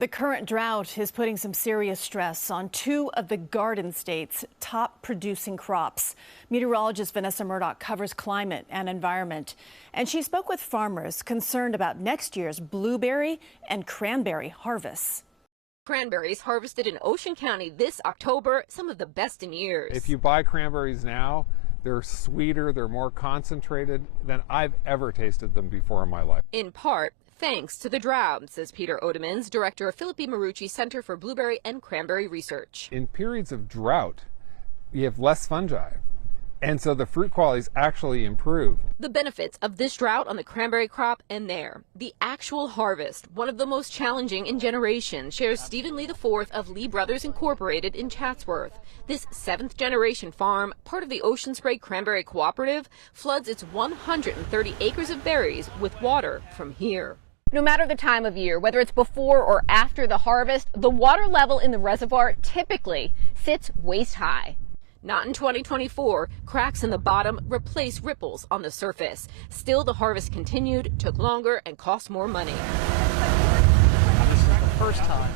The current drought is putting some serious stress on two of the Garden State's top producing crops. Meteorologist Vanessa Murdock covers climate and environment, and she spoke with farmers concerned about next year's blueberry and cranberry harvests. Cranberries harvested in Ocean County this October, some of the best in years. If you buy cranberries now, they're sweeter, they're more concentrated than I've ever tasted them before in my life. In part, thanks to the drought, says Peter Odemans, director of Philippi Marucci Center for Blueberry and Cranberry Research. In periods of drought, you have less fungi, and so the fruit qualities actually improve. The benefits of this drought on the cranberry crop and there. The actual harvest, one of the most challenging in generations, shares Stephen Lee IV of Lee Brothers Incorporated in Chatsworth. This seventh-generation farm, part of the Ocean Spray Cranberry Cooperative, floods its 130 acres of berries with water from here. No matter the time of year, whether it's before or after the harvest, the water level in the reservoir typically sits waist high. Not in 2024. Cracks in the bottom replace ripples on the surface. Still, the harvest continued, took longer, and cost more money. This is the first time,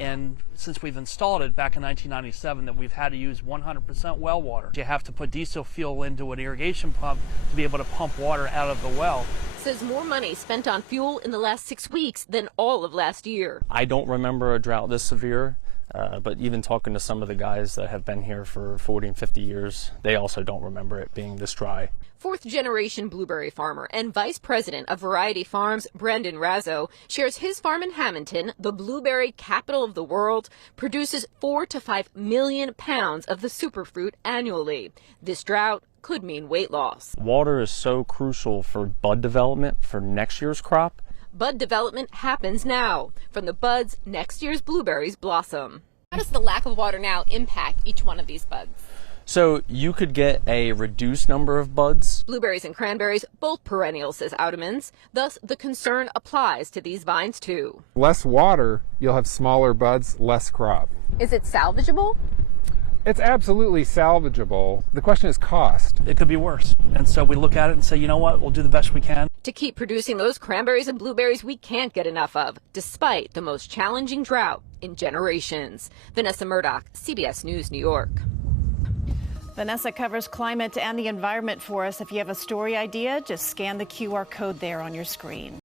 and since we've installed it back in 1997, that we've had to use 100% well water. You have to put diesel fuel into an irrigation pump to be able to pump water out of the well. Says more money spent on fuel in the last 6 weeks than all of last year. I don't remember a drought this severe. But even talking to some of the guys that have been here for 40 and 50 years, they also don't remember it being this dry. Fourth-generation blueberry farmer and vice president of Variety Farms, Brandon Razzo, shares his farm in Hamilton, the blueberry capital of the world, produces 4 to 5 million pounds of the superfruit annually. This drought could mean weight loss. Water is so crucial for bud development for next year's crop. Bud development happens now. From the buds, next year's blueberries blossom. How does the lack of water now impact each one of these buds? So you could get a reduced number of buds. Blueberries and cranberries, both perennials, says Odemans. Thus, the concern applies to these vines, too. Less water, you'll have smaller buds, less crop. Is it salvageable? It's absolutely salvageable. The question is cost. It could be worse. And so we look at it and say, you know what, we'll do the best we can. To keep producing those cranberries and blueberries we can't get enough of, despite the most challenging drought in generations. Vanessa Murdock, CBS News, New York. Vanessa covers climate and the environment for us. If you have a story idea, just scan the QR code there on your screen.